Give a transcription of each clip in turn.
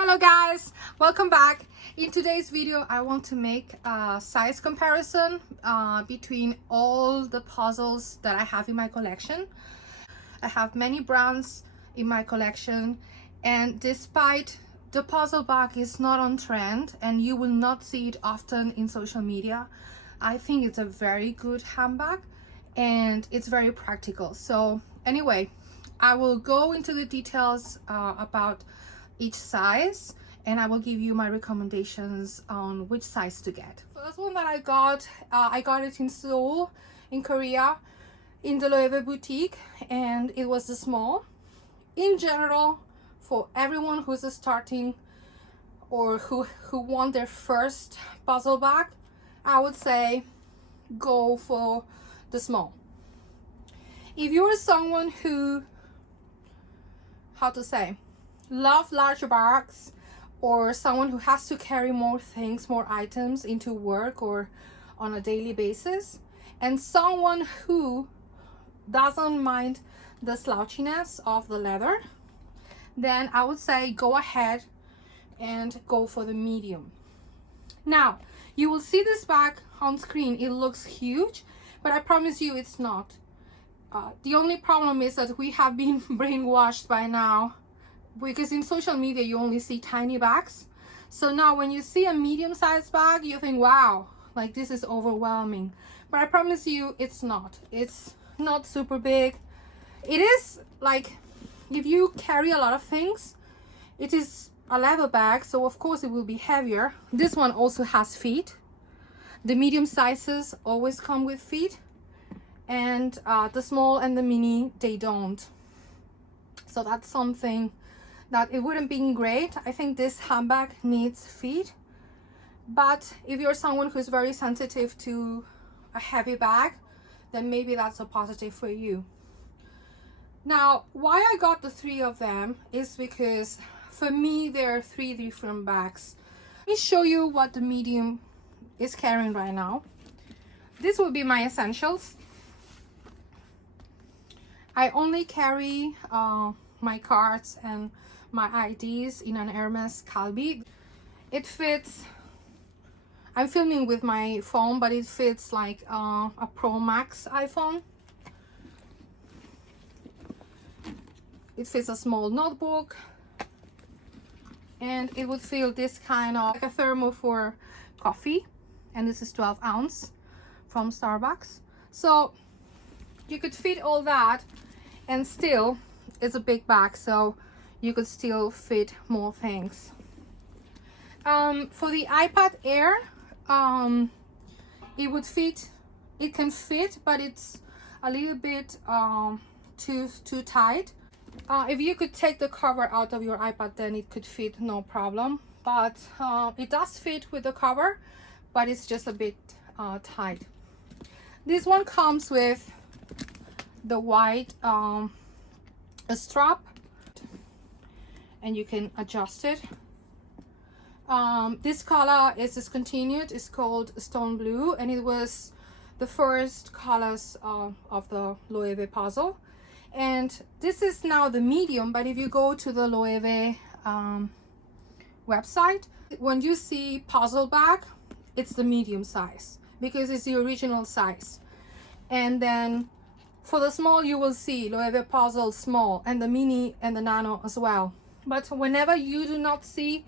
Hello guys, welcome back. In today's video I want to make a size comparison between all the puzzles that I have in my collection. I have many brands in my collection, and despite the puzzle bag is not on trend and you will not see it often in social media, I think it's a very good handbag and it's very practical. So anyway, I will go into the details about each size, and I will give you my recommendations on which size to get. First one that I got it in Seoul in Korea in the Loewe boutique, and it was the small. In general, for everyone who's starting or who want their first puzzle bag, I would say go for the small. If you're someone who, how to say, love large bags, or someone who has to carry more things, more items into work or on a daily basis, and someone who doesn't mind the slouchiness of the leather, then I would say go ahead and go for the medium. Now you will see this bag on screen, it looks huge, but I promise you it's not. The only problem is that we have been brainwashed by now, because in social media you only see tiny bags. So now when you see a medium-sized bag, you think, wow, like this is overwhelming. But I promise you it's not. It's not super big. It is like, if you carry a lot of things, it is a leather bag, so of course it will be heavier. This one also has feet. The medium sizes always come with feet, and the small and the mini, they don't. So that's something that it wouldn't be great. I think this handbag needs feet, but if you're someone who's very sensitive to a heavy bag, then maybe that's a positive for you. Now, why I got the three of them is because for me there are three different bags. Let me show you what the medium is carrying right now. This will be my essentials. I only carry my cards and my IDs in an Hermes Calbi. It fits, I'm filming with my phone, but it fits like a Pro Max iPhone. It fits a small notebook, and it would fill this kind of like a thermo for coffee, and this is 12 ounce from Starbucks. So you could fit all that, and still it's a big bag, so you could still fit more things. For the iPad Air, it would fit, it can fit, but it's a little bit too tight. If you could take the cover out of your iPad, then it could fit no problem, but it does fit with the cover, but it's just a bit tight. This one comes with the white strap, and you can adjust it. This color is discontinued. It's called Stone Blue, and it was the first colors of the Loewe Puzzle. And this is now the medium, but if you go to the Loewe website, when you see puzzle bag, it's the medium size because it's the original size. And then for the small, you will see Loewe Puzzle small, and the mini and the nano as well. But whenever you do not see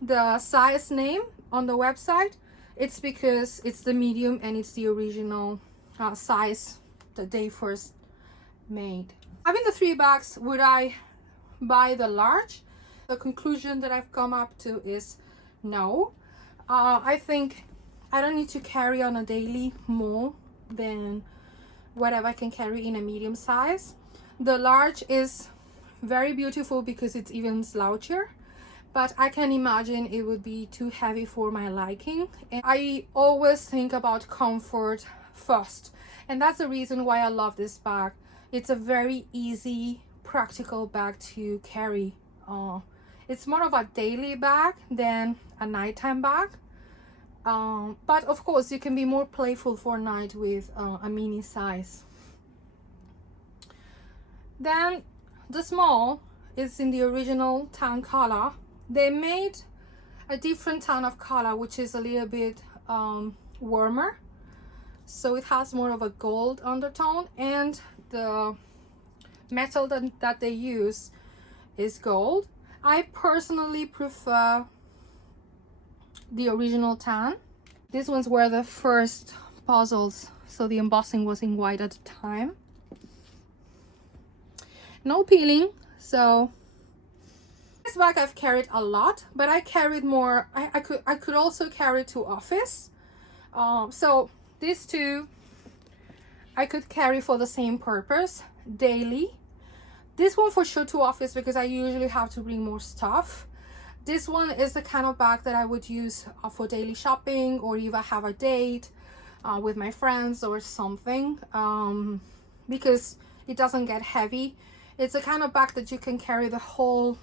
the size name on the website, it's because it's the medium and it's the original size that they first made. Having the three bags, would I buy the large? The conclusion that I've come up to is no. I think I don't need to carry on a daily more than whatever I can carry in a medium size. The large is very beautiful because it's even slouchier, but I can imagine it would be too heavy for my liking. And I always think about comfort first, and that's the reason why I love this bag. It's a very easy, practical bag to carry. It's more of a daily bag than a nighttime bag, but of course you can be more playful for night with a mini size. Then the small is in the original tan color, They made a different tone of color, which is a little bit warmer, so it has more of a gold undertone, and the metal that they use is gold. I personally prefer the original tan. These ones were the first puzzles, so the embossing was in white at the time. No peeling. So this bag I've carried a lot, but I carried more. I could also carry to office. So these two I could carry for the same purpose daily. This one for sure to office because I usually have to bring more stuff. This one is the kind of bag that I would use for daily shopping, or if I have a date with my friends or something, because it doesn't get heavy. It's a kind of bag that you can carry the whole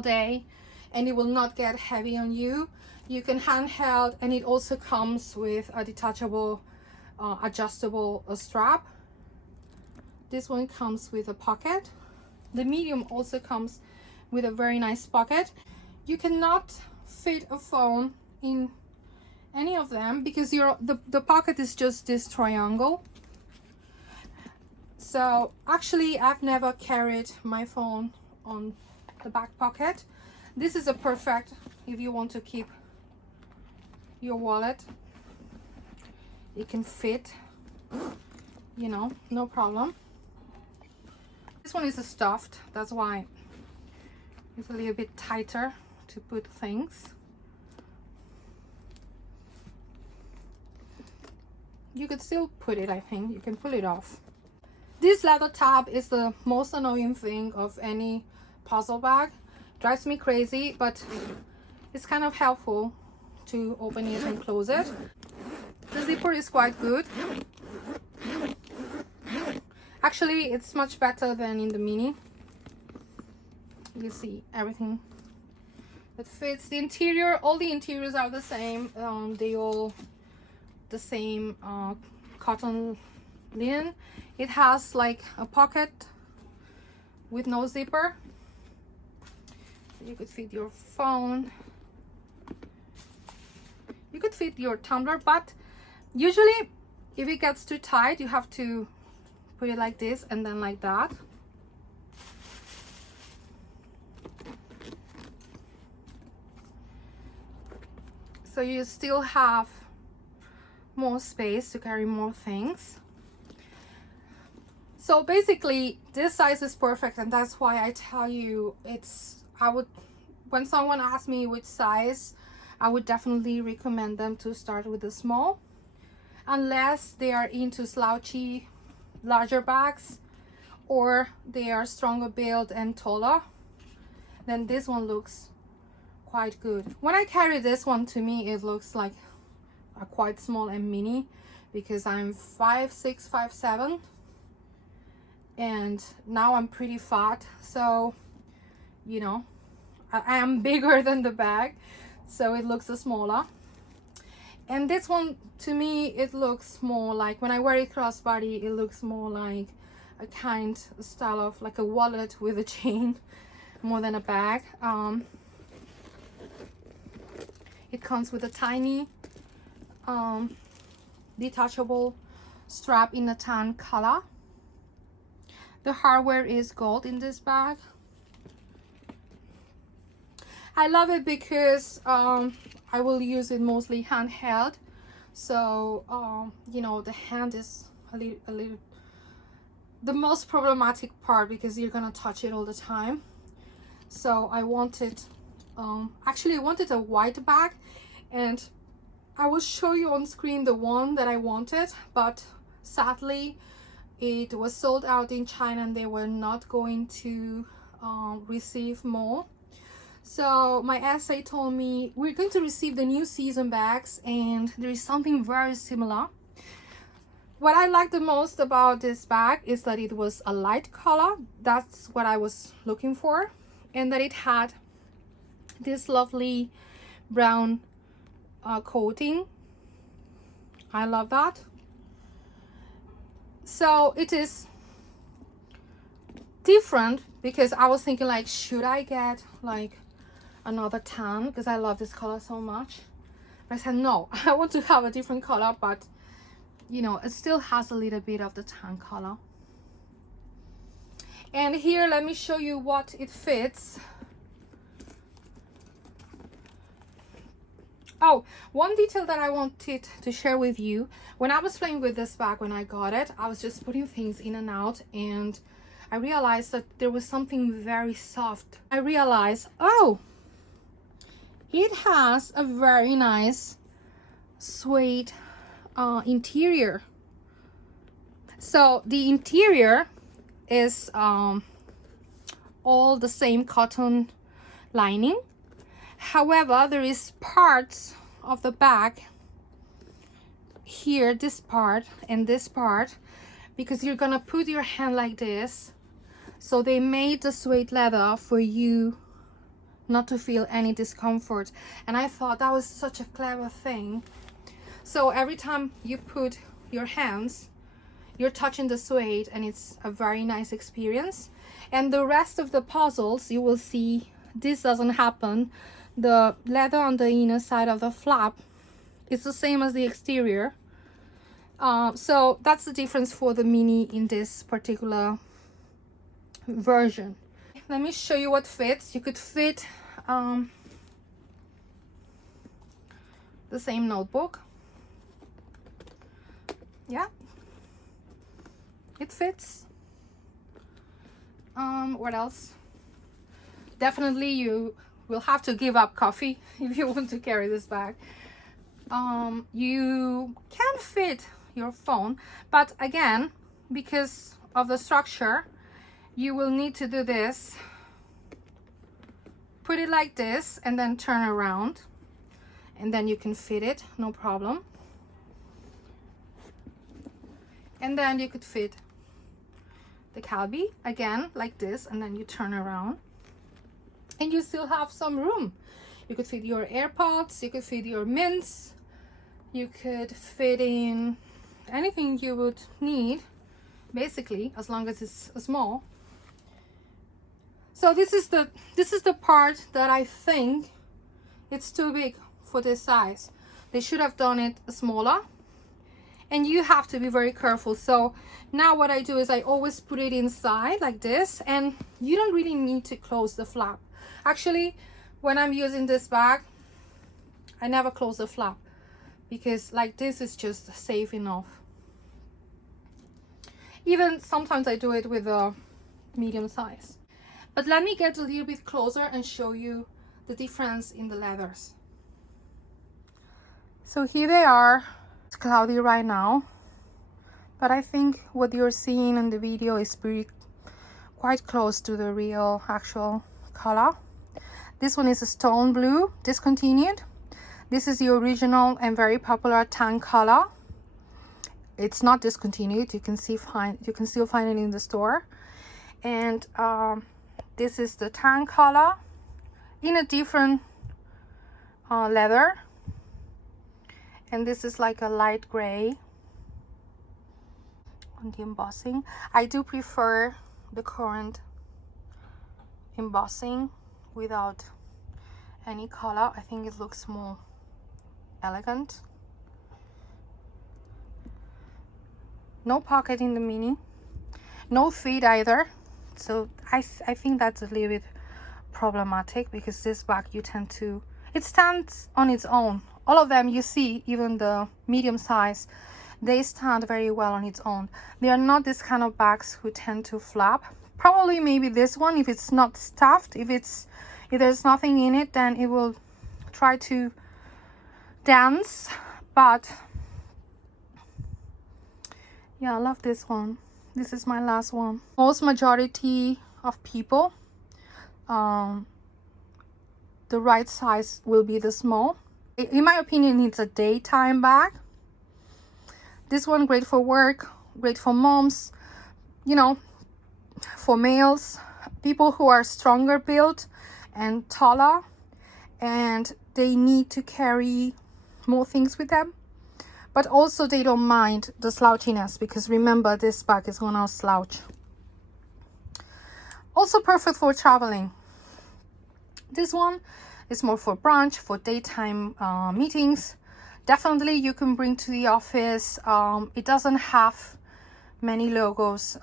day and it will not get heavy on you. You can handheld, and it also comes with a detachable adjustable strap. This one comes with a pocket. The medium also comes with a very nice pocket. You cannot fit a phone in any of them because the pocket is just this triangle. So actually I've never carried my phone on the back pocket. This is a perfect if you want to keep your wallet. It can fit, you know, no problem. This one is a stuffed, that's why it's a little bit tighter to put things. You could still put it, I think. You can pull it off. This leather tab is the most annoying thing of any puzzle bag. Drives me crazy, but it's kind of helpful to open it and close it. The zipper is quite good. Actually, it's much better than in the mini. You see everything that fits. The interior, all the interiors are the same. They all the same cotton linen. It has like a pocket with no zipper. You could fit your phone. You could fit your tumbler, but usually if it gets too tight, you have to put it like this and then like that. So you still have more space to carry more things. So basically this size is perfect, and that's why I tell you when someone asks me which size, I would definitely recommend them to start with the small, unless they are into slouchy larger bags or they are stronger build and taller. Then this one looks quite good. When I carry this one, to me it looks like a quite small and mini because I'm 5'6", 5'7", and now I'm pretty fat, so you know I am bigger than the bag, so it looks smaller. And this one, to me, it looks more like, when I wear it crossbody, it looks more like a kind of style of like a wallet with a chain more than a bag. It comes with a tiny detachable strap in a tan color. The hardware is gold in this bag. I love it because I will use it mostly handheld, so you know, the hand is a little the most problematic part because you're gonna touch it all the time. So I wanted actually I wanted a white bag, and I will show you on screen the one that I wanted, but sadly it was sold out in China and they were not going to receive more. So my essay told me we're going to receive the new season bags, and there is something very similar. What I like the most about this bag is that it was a light color. That's what I was looking for, and that it had this lovely brown coating. I love that. So it is different because I was thinking like, should I get like another tan because I love this color so much. But I said no, I want to have a different color, but you know, it still has a little bit of the tan color. And here, let me show you what it fits. Oh, one detail that I wanted to share with you, when I was playing with this bag when I got it, I was just putting things in and out, and I realized that there was something very soft. I realized, oh, it has a very nice suede interior. So the interior is all the same cotton lining. However, there is parts of the bag here, this part and this part, because you're gonna put your hand like this. So they made the suede leather for you not to feel any discomfort. And I thought that was such a clever thing. So every time you put your hands, you're touching the suede, and it's a very nice experience. And the rest of the puzzles, you will see this doesn't happen. The leather on the inner side of the flap is the same as the exterior. So that's the difference for the mini in this particular version. Let me show you what fits. You could fit the same notebook. Yeah, it fits. What else? Definitely you will have to give up coffee if you want to carry this bag. You can fit your phone, but again, because of the structure, you will need to do this. Put it like this and then turn around, and then you can fit it, no problem. And then you could fit the Calbee again like this, and then you turn around, and you still have some room. You could fit your AirPods, you could fit your mints, you could fit in anything you would need, basically, as long as it's small. So this is the part that I think it's too big for this size. They should have done it smaller, and you have to be very careful. So now what I do is I always put it inside like this, and you don't really need to close the flap. Actually, when I'm using this bag, I never close the flap, because like this is just safe enough. Even sometimes I do it with a medium size. But let me get a little bit closer and show you the difference in the leathers. So here they are. It's cloudy right now, but I think what you're seeing in the video is quite close to the real actual color. This one is a stone blue, discontinued. This is the original and very popular tan color. It's not discontinued. You can still find it in the store. And this is the tan color in a different leather. And this is like a light gray on the embossing. I do prefer the current embossing without any color. I think it looks more elegant. No pocket in the mini, no feet either. So I think that's a little bit problematic, because this bag you tend to, it stands on its own. All of them you see, even the medium size, they stand very well on its own. They are not this kind of bags who tend to flap. Probably maybe this one, if it's not stuffed, if there's nothing in it, then it will try to dance. But yeah, I love this one. This is my last one. Most majority of people, the right size will be the small. In my opinion, it's a daytime bag. This one great for work, great for moms, you know, for males, people who are stronger built and taller, and they need to carry more things with them. But also they don't mind the slouchiness, because remember, this bag is gonna slouch. Also perfect for traveling. This one is more for brunch, for daytime meetings. Definitely you can bring to the office. It doesn't have many logos,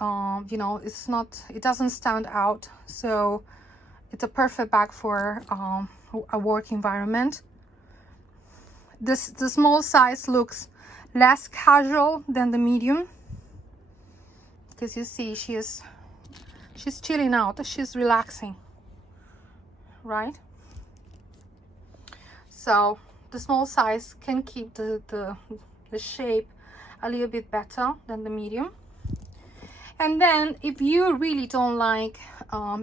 you know, it doesn't stand out, so it's a perfect bag for a work environment. The small size looks less casual than the medium, because you see she's chilling out, she's relaxing, right? So the small size can keep the shape a little bit better than the medium. And then if you really don't like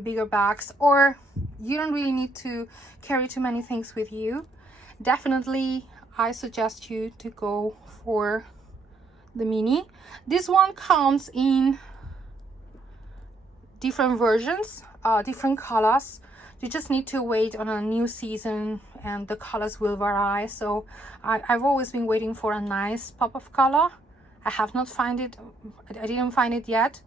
bigger bags, or you don't really need to carry too many things with you, definitely I suggest you to go for the mini. This one comes in different versions, different colors. You just need to wait on a new season and the colors will vary. So I've always been waiting for a nice pop of color. I have not find it, I didn't find it yet.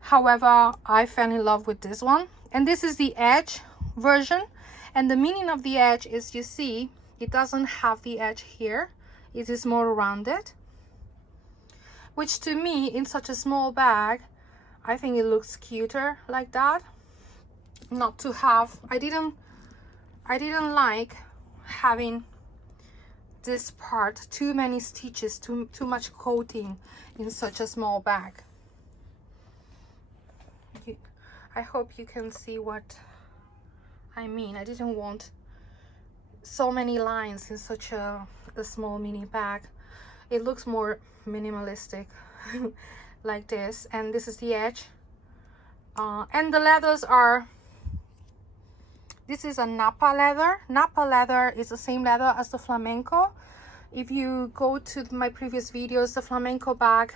However, I fell in love with this one, and this is the edge version. And the meaning of the edge is, you see, it doesn't have the edge here, it is more rounded, which to me, in such a small bag, I think it looks cuter like that. Not to have, I didn't like having this part, too many stitches, too much coating in such a small bag. I hope you can see what I mean. I didn't want so many lines in such a small mini bag. It looks more minimalistic like this. And this is the edge. And the leathers are, this is a Napa leather. Napa leather is the same leather as the flamenco. If you go to my previous videos, the flamenco bag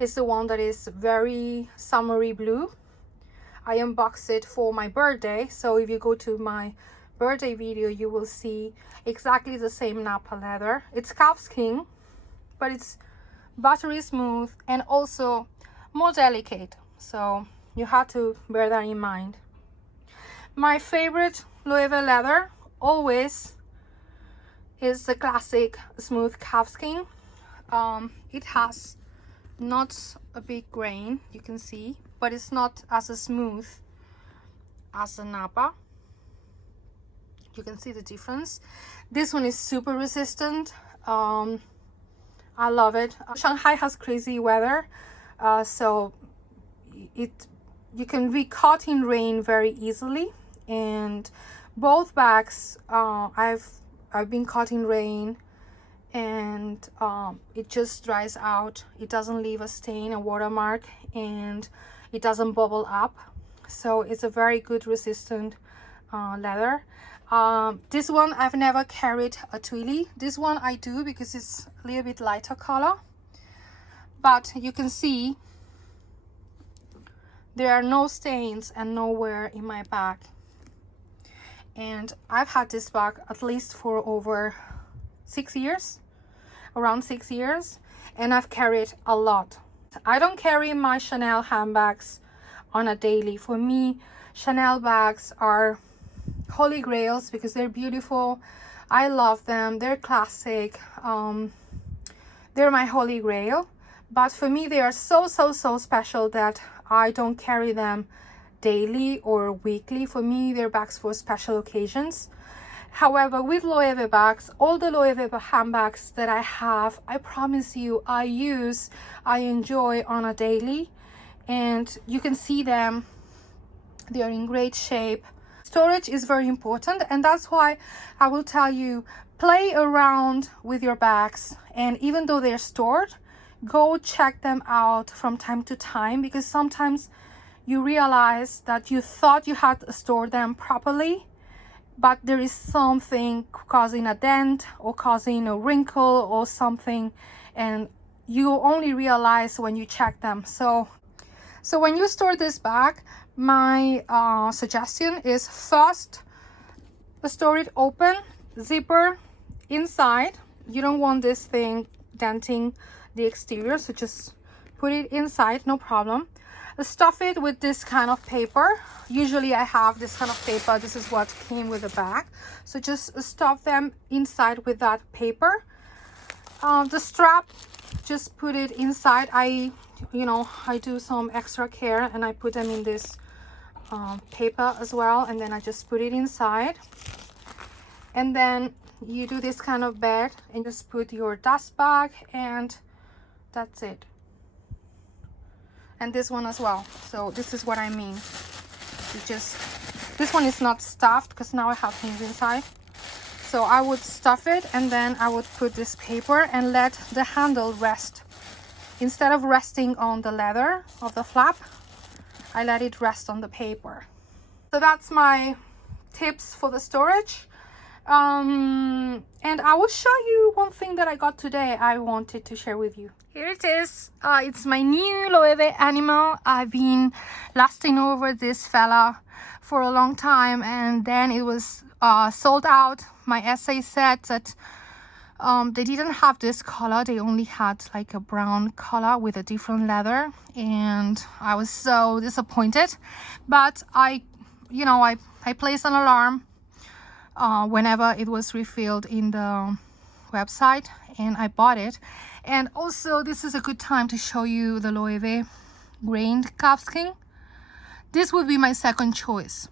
is the one that is very summery blue. I unboxed it for my birthday, so if you go to my birthday video, you will see exactly the same Napa leather. It's calfskin, but it's buttery smooth and also more delicate, so you have to bear that in mind. My favorite Loewe leather always is the classic smooth calfskin. It has not a big grain, you can see, but it's not as smooth as the Napa. You can see the difference. This one is super resistant. I love it. Shanghai has crazy weather, so you can be caught in rain very easily. And both bags, I've been caught in rain, and it just dries out. It doesn't leave a stain, a watermark, and it doesn't bubble up. So it's a very good resistant leather. This one I've never carried a twilly. This one I do because it's a little bit lighter color. But you can see there are no stains and no wear in my bag. And I've had this bag at least for over 6 years, around 6 years, and I've carried a lot. I don't carry my Chanel handbags on a daily. For me, Chanel bags are holy grails because they're beautiful. I love them. They're classic. They're my holy grail. But for me, they are so special that I don't carry them daily or weekly. For me, they're bags for special occasions. However, with Loewe bags, all the Loewe handbags that I have, I promise you, I use, I enjoy on a daily, and you can see them. They are in great shape. Storage is very important, and that's why I will tell you, play around with your bags, and even though they're stored, go check them out from time to time, because sometimes you realize that you thought you had stored them properly, but there is something causing a dent or causing a wrinkle or something, and you only realize when you check them. So when you store this bag, my suggestion is first store it open, zipper inside. You don't want this thing denting the exterior, so just put it inside, no problem. stuff it with this kind of paper. Usually I have this kind of paper. This is what came with the bag. So just stuff them inside with that paper. The strap, just put it inside. I do some extra care and I put them in this paper as well, and then I just put it inside. And then you do this kind of bag and just put your dust bag, and that's it. And this one as well. So this is what I mean. This one is not stuffed because now I have things inside. So I would stuff it, and then I would put this paper and let the handle rest. Instead of resting on the leather of the flap, I let it rest on the paper. So that's my tips for the storage. And I will show you one thing that I got today I wanted to share with you. Here it is. It's my new Loewe Animal. I've been lusting over this fella for a long time, and then it was sold out. My essay said that they didn't have this color. They only had like a brown color with a different leather, and I was so disappointed. But I placed an alarm whenever it was refilled in the website, and I bought it. And also this is a good time to show you the Loewe grained calfskin. This would be my second choice.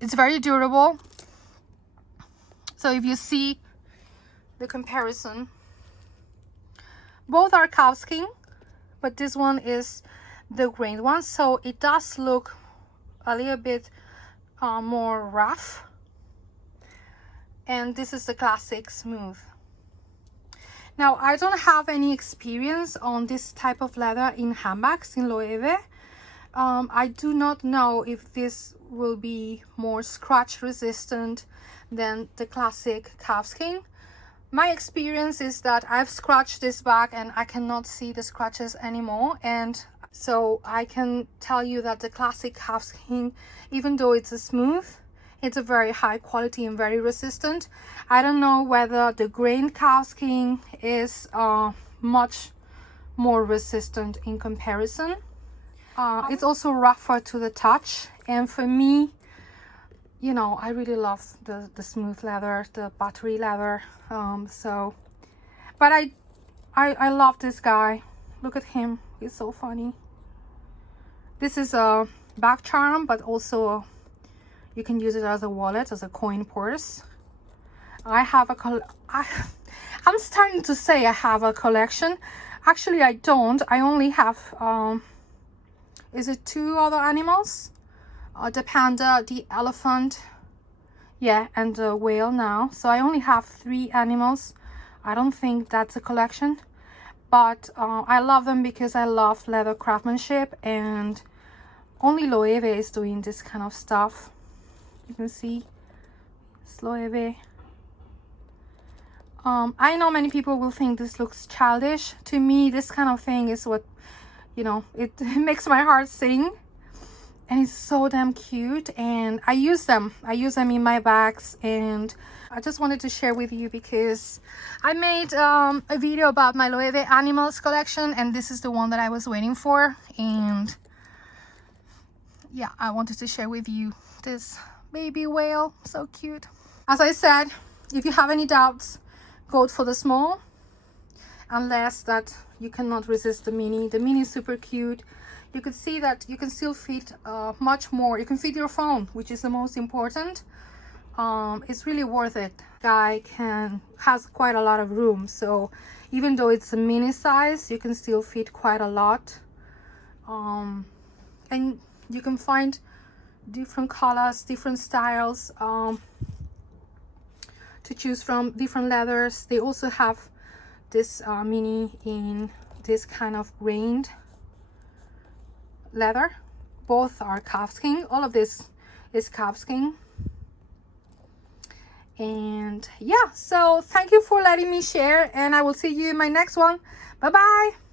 It's very durable. So if you see the comparison, both are calfskin, but this one is the grained one, so it does look a little bit more rough, and this is the classic smooth. Now, I don't have any experience on this type of leather in handbags in Loewe. I do not know if this will be more scratch resistant than the classic calfskin. My experience is that I've scratched this bag and I cannot see the scratches anymore, and so I can tell you that the classic calfskin, even though it's a smooth, it's a very high quality and very resistant. I don't know whether the grained calfskin is much more resistant in comparison. It's also rougher to the touch, and for me, I really love the smooth leather, the buttery leather. But I love this guy. Look at him, he's so funny. This is a bag charm, but also you can use it as a wallet, as a coin purse. I'm starting to say I have a collection. Actually, I don't. I only have is it 2 other animals? The panda, the elephant, yeah, and the whale now. So I only have 3 animals. I don't think that's a collection, but I love them because I love leather craftsmanship, and only Loewe is doing this kind of stuff. You can see it's Loewe. I know many people will think this looks childish. To me, this kind of thing is what, it makes my heart sing. And it's so damn cute, and I use them in my bags, and I just wanted to share with you because I made a video about my Loewe Animals collection, and this is the one that I was waiting for. And yeah, I wanted to share with you this baby whale, so cute. As I said, if you have any doubts, go for the small, unless that you cannot resist the mini. The mini is super cute. You could see that you can still fit much more. You can fit your phone, which is the most important. It's really worth it. Guy has quite a lot of room, so even though it's a mini size, you can still fit quite a lot. And you can find different colors, different styles to choose from, different leathers. They also have this mini in this kind of grained leather. Both are calfskin. All of this is calfskin. And yeah, so thank you for letting me share, and I will see you in my next one. Bye bye.